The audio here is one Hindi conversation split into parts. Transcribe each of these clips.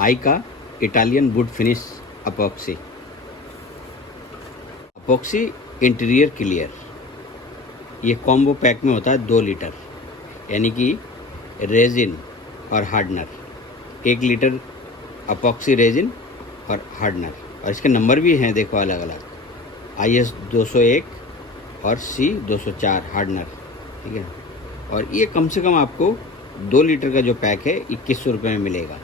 आइका Italian wood finish epoxy. Epoxy interior clear, ये कॉम्बो पैक में होता है 2 लीटर, यानी कि रेजिन और हार्डनर। 1 लीटर अपॉक्सी रेजिन और हार्डनर, और इसके नंबर भी हैं देखो अलग अलग, IS 201 और C 204 हार्डनर, ठीक है। और ये कम से कम आपको 2 लीटर का जो पैक है 2100 रुपये में मिलेगा।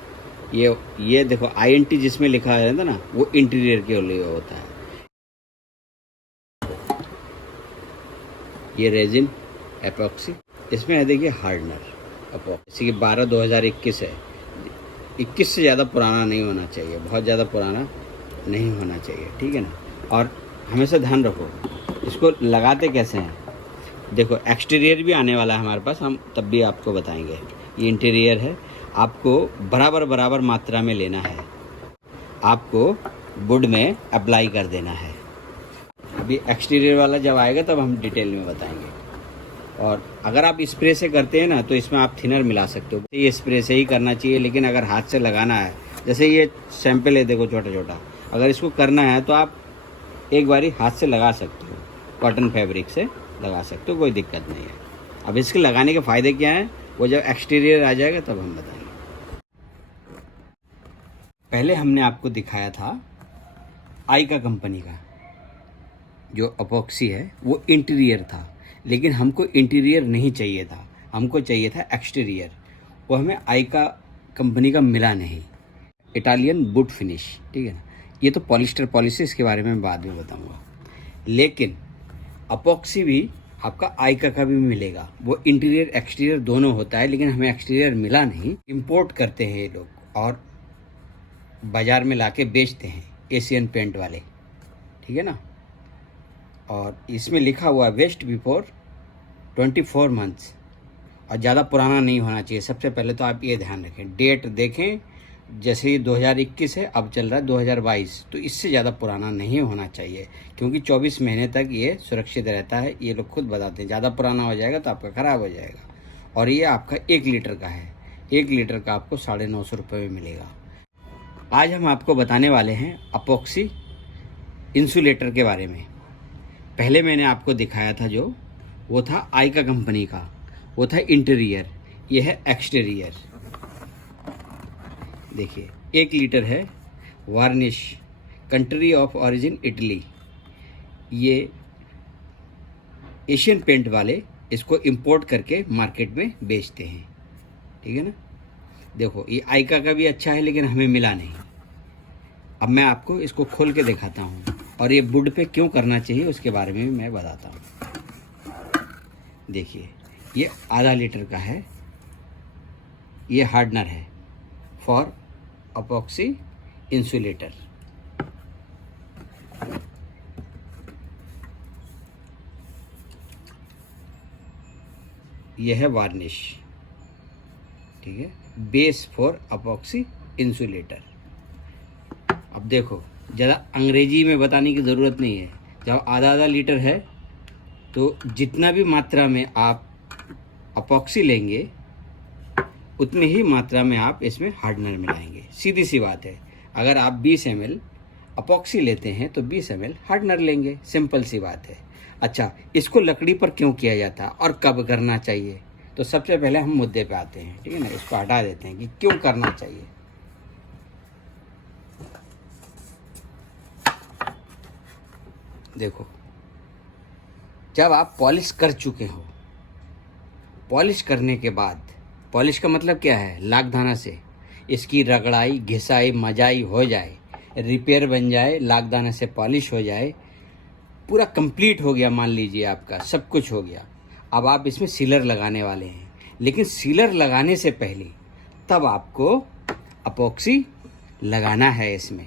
ये देखो INT जिसमें लिखा है ना, वो इंटीरियर के लिए होता है। ये रेजिन एपॉक्सी, इसमें है देखिए हार्डनर अपॉक्सी की 12/2021 है। 21 से ज़्यादा पुराना नहीं होना चाहिए, बहुत ज़्यादा पुराना नहीं होना चाहिए, ठीक है ना। और हमेशा ध्यान रखो इसको लगाते कैसे हैं। देखो एक्सटीरियर भी आने वाला है हमारे पास, हम तब भी आपको बताएंगे। ये इंटीरियर है, आपको बराबर मात्रा में लेना है, आपको वुड में अप्लाई कर देना है। अभी एक्सटीरियर वाला जब आएगा तब हम डिटेल में बताएंगे। और अगर आप स्प्रे से करते हैं ना, तो इसमें आप थिनर मिला सकते हो। ये स्प्रे से ही करना चाहिए, लेकिन अगर हाथ से लगाना है, जैसे ये सैंपल है देखो छोटा छोटा, अगर इसको करना है तो आप एक बारी हाथ से लगा सकते हो, कॉटन फैब्रिक से लगा सकते हो, कोई दिक्कत नहीं है। अब इसके लगाने के फ़ायदे क्या हैं वो जब एक्सटीरियर आ जाएगा तब हम बताएंगे। पहले हमने आपको दिखाया था आइका कंपनी का जो अपॉक्सी है, वो इंटीरियर था, लेकिन हमको इंटीरियर नहीं चाहिए था, हमको चाहिए था एक्सटीरियर। वो हमें आइका कंपनी का मिला नहीं, इटालियन वुड फिनिश, ठीक है ना। ये तो पॉलिस्टर पॉलिश, इसके बारे में बाद में बताऊंगा। लेकिन अपॉक्सी भी आपका आइका का भी मिलेगा, वो इंटीरियर एक्सटीरियर दोनों होता है, लेकिन हमें एक्सटीरियर मिला नहीं। इंपोर्ट करते हैं ये लोग और बाज़ार में लाके बेचते हैं, एशियन पेंट वाले, ठीक है ना। और इसमें लिखा हुआ है वेस्ट बिफोर 24 मंथ्स, और ज़्यादा पुराना नहीं होना चाहिए। सबसे पहले तो आप ये ध्यान रखें, डेट देखें, जैसे ये 2021 है, अब चल रहा है 2022, तो इससे ज़्यादा पुराना नहीं होना चाहिए, क्योंकि 24 महीने तक ये सुरक्षित रहता है। ये लोग खुद बताते हैं, ज़्यादा पुराना हो जाएगा तो आपका ख़राब हो जाएगा। और ये आपका 1 लीटर का है, 1 लीटर का आपको 950 रुपये में मिलेगा। आज हम आपको बताने वाले हैं अपॉक्सी इंसुलेटर के बारे में। पहले मैंने आपको दिखाया था जो, वो था आइका कंपनी का, वो था इंटीरियर, ये है एक्सटीरियर। देखिए 1 लीटर है, varnish, country of origin Italy. ये एशियन पेंट वाले इसको इंपोर्ट करके मार्केट में बेचते हैं, ठीक है ना। देखो ये आइका का भी अच्छा है, लेकिन हमें मिला नहीं। अब मैं आपको इसको खोल के दिखाता हूँ, और ये वुड पे क्यों करना चाहिए उसके बारे में मैं बताता हूँ। देखिए ये आधा लीटर का है, ये हार्डनर है फॉर अपॉक्सी इंसुलेटर। ये है वार्निश, ठीक है, बेस फॉर अपॉक्सी इंसुलेटर। अब देखो ज़्यादा अंग्रेजी में बताने की ज़रूरत नहीं है, जब आधा लीटर है तो जितना भी मात्रा में आप अपॉक्सी लेंगे उतनी ही मात्रा में आप इसमें हार्डनर मिलाएंगे। सीधी सी बात है, अगर आप 20 ml अपॉक्सी लेते हैं तो 20 ml हार्डनर लेंगे, सिंपल सी बात है। अच्छा, इसको लकड़ी पर क्यों किया जाता है और कब करना चाहिए, तो सबसे पहले हम मुद्दे पे आते हैं, ठीक है ना। इसको हटा देते हैं कि क्यों करना चाहिए। देखो जब आप पॉलिश कर चुके हो, पॉलिश करने के बाद, पॉलिश का मतलब क्या है, लाख दाना से इसकी रगड़ाई घिसाई मजाई हो जाए, रिपेयर बन जाए, लाख दाना से पॉलिश हो जाए, पूरा कंप्लीट हो गया, मान लीजिए आपका सब कुछ हो गया। अब आप इसमें सीलर लगाने वाले हैं, लेकिन सीलर लगाने से पहले तब आपको अपॉक्सी लगाना है। इसमें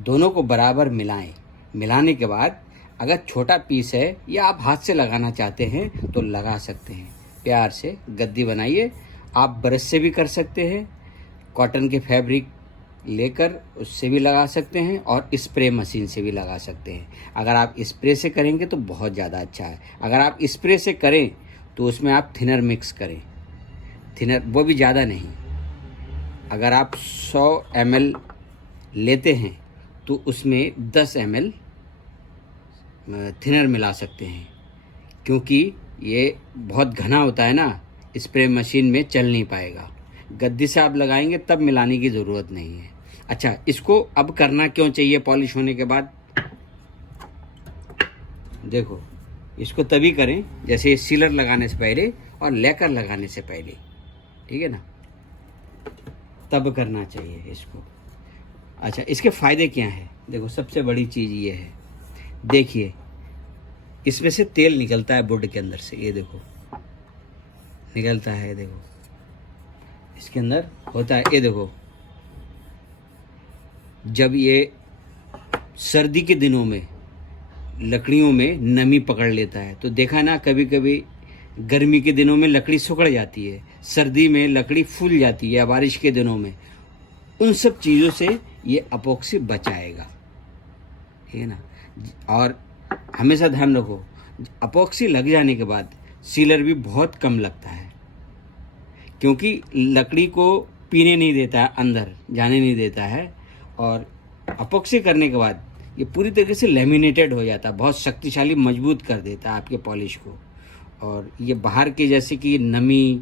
दोनों को बराबर मिलाएं, मिलाने के बाद अगर छोटा पीस है या आप हाथ से लगाना चाहते हैं तो लगा सकते हैं। प्यार से गद्दी बनाइए, आप ब्रश से भी कर सकते हैं, कॉटन के फैब्रिक लेकर उससे भी लगा सकते हैं, और स्प्रे मशीन से भी लगा सकते हैं। अगर आप स्प्रे से करेंगे तो बहुत ज़्यादा अच्छा है। अगर आप स्प्रे से करें तो उसमें आप थिनर मिक्स करें, थिनर वो भी ज़्यादा नहीं, अगर आप 100 ml लेते हैं तो उसमें 10 ml थिनर मिला सकते हैं, क्योंकि ये बहुत घना होता है ना, स्प्रे मशीन में चल नहीं पाएगा। गद्दी से आप लगाएंगे तब मिलाने की ज़रूरत नहीं है। अच्छा, इसको अब करना क्यों चाहिए पॉलिश होने के बाद? देखो, इसको तभी करें जैसे सीलर लगाने से पहले और लेकर लगाने से पहले, ठीक है ना, तब करना चाहिए इसको। अच्छा, इसके फ़ायदे क्या हैं? देखो, सबसे बड़ी चीज़ ये है, देखिए इसमें से तेल निकलता है वुड के अंदर से, ये देखो निकलता है, देखो इसके अंदर होता है, ये देखो। जब ये सर्दी के दिनों में लकड़ियों में नमी पकड़ लेता है, तो देखा ना, कभी कभी गर्मी के दिनों में लकड़ी सुखड़ जाती है, सर्दी में लकड़ी फूल जाती है, बारिश के दिनों में, उन सब चीज़ों से ये अपॉक्सी बचाएगा, ठीक है ना। और हमेशा ध्यान रखो, अपॉक्सी लग जाने के बाद सीलर भी बहुत कम लगता है, क्योंकि लकड़ी को पीने नहीं देता है, अंदर जाने नहीं देता है। और अपॉक्सी करने के बाद ये पूरी तरीके से लेमिनेटेड हो जाता है, बहुत शक्तिशाली, मजबूत कर देता है आपके पॉलिश को। और ये बाहर के जैसे कि नमी,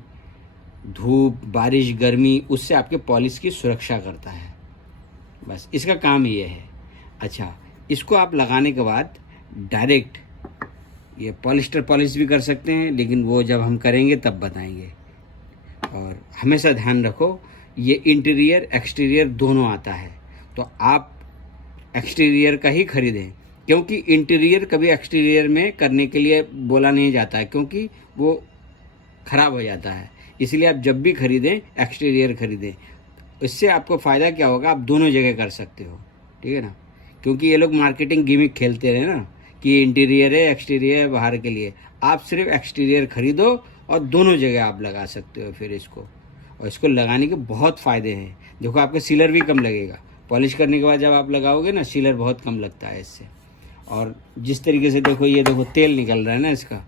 धूप, बारिश, गर्मी, उससे आपके पॉलिश की सुरक्षा करता है। बस इसका काम ये है। अच्छा, इसको आप लगाने के बाद डायरेक्ट ये पॉलिस्टर पॉलिश भी कर सकते हैं, लेकिन वो जब हम करेंगे तब बताएंगे। और हमेशा ध्यान रखो, ये इंटीरियर एक्सटीरियर दोनों आता है, तो आप एक्सटीरियर का ही खरीदें, क्योंकि इंटीरियर कभी एक्सटीरियर में करने के लिए बोला नहीं जाता है, क्योंकि वो ख़राब हो जाता है। इसलिए आप जब भी खरीदें एक्सटीरियर खरीदें। इससे आपको फ़ायदा क्या होगा, आप दोनों जगह कर सकते हो, ठीक है ना। क्योंकि ये लोग मार्केटिंग गिमिक खेलते हैं ना कि इंटीरियर है, एक्सटीरियर है बाहर के लिए। आप सिर्फ एक्सटीरियर खरीदो और दोनों जगह आप लगा सकते हो फिर इसको। और इसको लगाने के बहुत फ़ायदे हैं। देखो, आपका सीलर भी कम लगेगा, पॉलिश करने के बाद जब आप लगाओगे ना, सीलर बहुत कम लगता है इससे। और जिस तरीके से देखो, ये देखो तेल निकल रहा है ना इसका,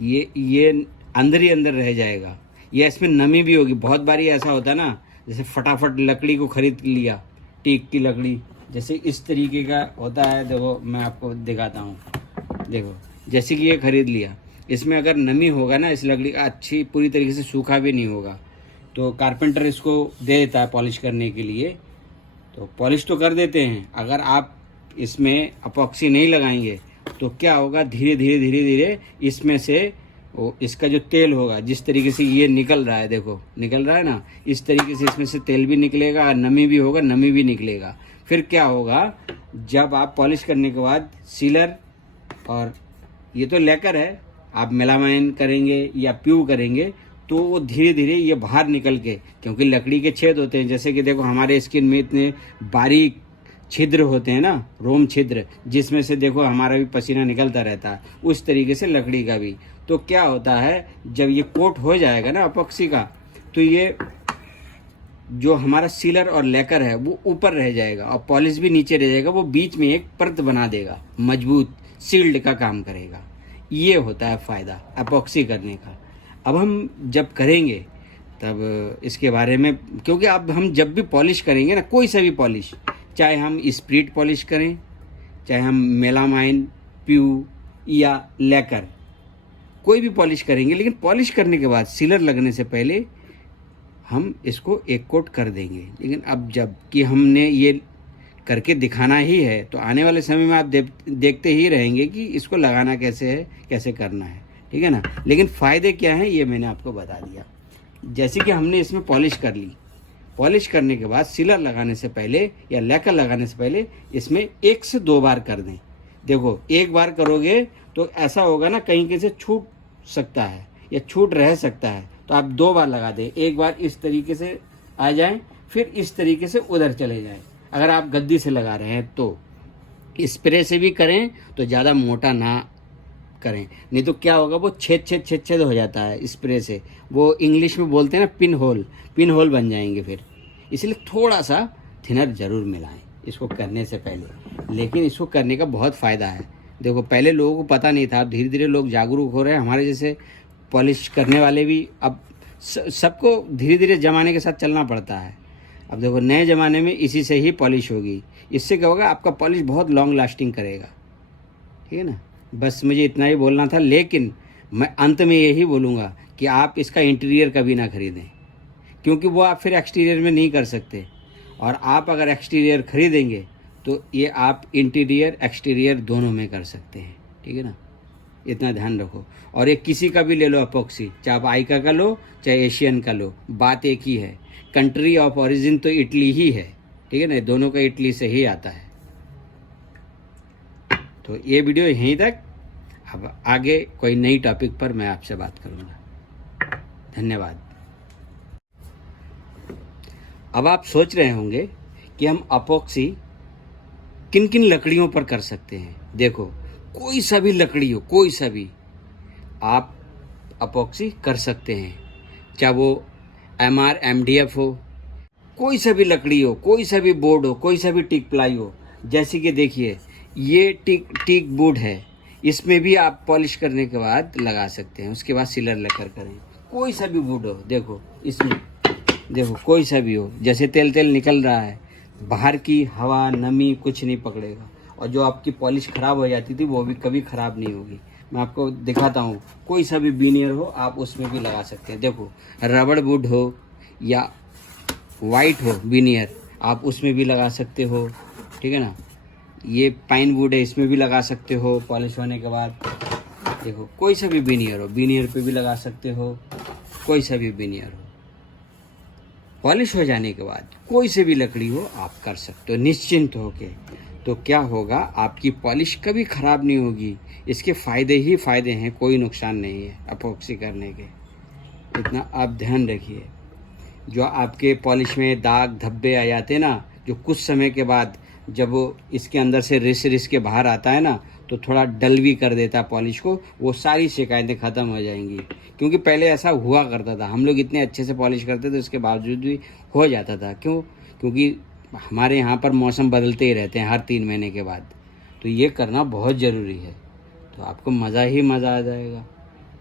ये अंदर ही अंदर रह जाएगा। ये इसमें नमी भी होगी। बहुत बारी ऐसा होता है ना, जैसे फटाफट लकड़ी को खरीद लिया, टीक की लकड़ी, जैसे इस तरीके का होता है। देखो, मैं आपको दिखाता हूँ। देखो, जैसे कि ये खरीद लिया, इसमें अगर नमी होगा ना, इस लकड़ी का अच्छी पूरी तरीके से सूखा भी नहीं होगा, तो कारपेंटर इसको दे देता है पॉलिश करने के लिए, तो पॉलिश तो कर देते हैं। अगर आप इसमें अपॉक्सी नहीं लगाएंगे तो क्या होगा, धीरे धीरे धीरे धीरे इसमें से वो इसका जो तेल होगा, जिस तरीके से ये निकल रहा है, देखो निकल रहा है ना, इस तरीके से इसमें से तेल भी निकलेगा, नमी भी होगा, नमी भी निकलेगा। फिर क्या होगा, जब आप पॉलिश करने के बाद सीलर, और ये तो लेकर है, आप मेलामाइन करेंगे या प्यू करेंगे, तो वो धीरे धीरे ये बाहर निकल के, क्योंकि लकड़ी के छेद होते हैं, जैसे कि देखो हमारे स्किन में इतने बारीक छिद्र होते हैं ना, रोम छिद्र, जिसमें से देखो हमारा भी पसीना निकलता रहता है, उस तरीके से लकड़ी का भी। तो क्या होता है, जब ये कोट हो जाएगा ना अपॉक्सी का, तो ये जो हमारा सीलर और लेकर है वो ऊपर रह जाएगा और पॉलिश भी नीचे रह जाएगा। वो बीच में एक परत बना देगा, मजबूत सील्ड का काम करेगा। ये होता है फ़ायदा अपॉक्सी करने का। अब हम जब करेंगे तब इसके बारे में, क्योंकि अब हम जब भी पॉलिश करेंगे ना, कोई सा भी पॉलिश, चाहे हम स्प्रीट पॉलिश करें, चाहे हम मेलामाइन, प्यू या लेकर, कोई भी पॉलिश करेंगे, लेकिन पॉलिश करने के बाद सीलर लगने से पहले हम इसको एक कोट कर देंगे। लेकिन अब जब कि हमने ये करके दिखाना ही है, तो आने वाले समय में आप देखते ही रहेंगे कि इसको लगाना कैसे है, कैसे करना है, ठीक है ना। लेकिन फ़ायदे क्या हैं ये मैंने आपको बता दिया। जैसे कि हमने इसमें पॉलिश कर ली, पॉलिश करने के बाद सीलर लगाने से पहले या लेकर लगाने से पहले इसमें 1 से 2 बार कर दें। देखो, एक बार करोगे तो ऐसा होगा ना, कहीं कहीं से छूट सकता है या छूट रह सकता है, तो आप 2 बार लगा दें। एक बार इस तरीके से आ जाएं, फिर इस तरीके से उधर चले जाएं। अगर आप गद्दी से लगा रहे हैं तो स्प्रे से भी करें तो ज़्यादा मोटा ना करें, नहीं तो क्या होगा, वो छेद हो जाता है स्प्रे से। वो इंग्लिश में बोलते हैं ना पिन होल बन जाएंगे फिर। इसलिए थोड़ा सा थिनर ज़रूर मिलाएं इसको करने से पहले। लेकिन इसको करने का बहुत फ़ायदा है। देखो, पहले लोगों को पता नहीं था, धीरे धीरे लोग जागरूक हो रहे हैं। हमारे जैसे पॉलिश करने वाले भी अब सबको धीरे धीरे ज़माने के साथ चलना पड़ता है। अब देखो नए ज़माने में इसी से ही पॉलिश होगी, इससे क्या होगा, आपका पॉलिश बहुत लॉन्ग लास्टिंग करेगा। ठीक है ना, बस मुझे इतना ही बोलना था। लेकिन मैं अंत में यही बोलूँगा कि आप इसका इंटीरियर कभी ना खरीदें, क्योंकि वो आप फिर एक्सटीरियर में नहीं कर सकते। और आप अगर एक्सटीरियर खरीदेंगे तो ये आप इंटीरियर एक्सटीरियर दोनों में कर सकते हैं। ठीक है ना, इतना ध्यान रखो। और ये किसी का भी ले लो अपॉक्सी, चाहे आप आइका का लो चाहे एशियन का लो, बात एक ही है। कंट्री ऑफ ओरिजिन तो इटली ही है। ठीक है ना, दोनों का इटली से ही आता है। तो ये वीडियो यहीं तक। अब आगे कोई नई टॉपिक पर मैं आपसे बात करूँगा। धन्यवाद। अब आप सोच रहे होंगे कि हम अपॉक्सी किन किन लकड़ियों पर कर सकते हैं। देखो, कोई सा भी लकड़ी हो, कोई सा भी आप अपॉक्सी कर सकते हैं, चाहे वो MR MDF हो, कोई सा भी लकड़ी हो, कोई सा भी बोर्ड हो, कोई सा भी टीक प्लाई हो। जैसे कि देखिए, ये टीक बोर्ड है, इसमें भी आप पॉलिश करने के बाद लगा सकते हैं, उसके बाद सिलर लेकर करें। कोई सा भी बोर्ड हो, देखो इसमें, देखो कोई सा भी हो, जैसे तेल तेल निकल रहा है, बाहर की हवा नमी कुछ नहीं पकड़ेगा। और जो आपकी पॉलिश ख़राब हो जाती थी वो भी कभी ख़राब नहीं होगी। मैं आपको दिखाता हूँ, कोई सा भी बीनियर हो आप उसमें भी लगा सकते हैं। देखो, रबड़ वुड हो या वाइट हो बीनियर, आप उसमें भी लगा सकते हो। ठीक है ना, ये पाइन वुड है, इसमें भी लगा सकते हो पॉलिश होने के बाद। देखो, कोई सा भी बीनियर हो, बीनियर पे भी लगा सकते हो, कोई सा भी बीनियर हो। पॉलिश हो जाने के बाद कोई से भी लकड़ी हो आप कर सकते हो निश्चिंत होके। तो क्या होगा, आपकी पॉलिश कभी ख़राब नहीं होगी। इसके फ़ायदे ही फ़ायदे हैं, कोई नुकसान नहीं है अपॉक्सी करने के। इतना आप ध्यान रखिए। जो आपके पॉलिश में दाग धब्बे आ जाते हैं ना, जो कुछ समय के बाद जब वो इसके अंदर से रिस के बाहर आता है ना, तो थोड़ा डल भी कर देता है पॉलिश को, वो सारी शिकायतें ख़त्म हो जाएंगी। क्योंकि पहले ऐसा हुआ करता था, हम लोग इतने अच्छे से पॉलिश करते थे, उसके बावजूद भी हो जाता था। क्यों? क्योंकि हमारे यहाँ पर मौसम बदलते ही रहते हैं हर 3 महीने के बाद। तो ये करना बहुत ज़रूरी है, तो आपको मज़ा ही मज़ा आ जाएगा।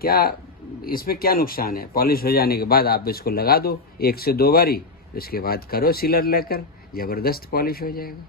क्या इसमें क्या नुकसान है? पॉलिश हो जाने के बाद आप इसको लगा दो 1 से 2 बारी, उसके बाद करो सिलर लेकर, ज़बरदस्त पॉलिश हो जाएगा।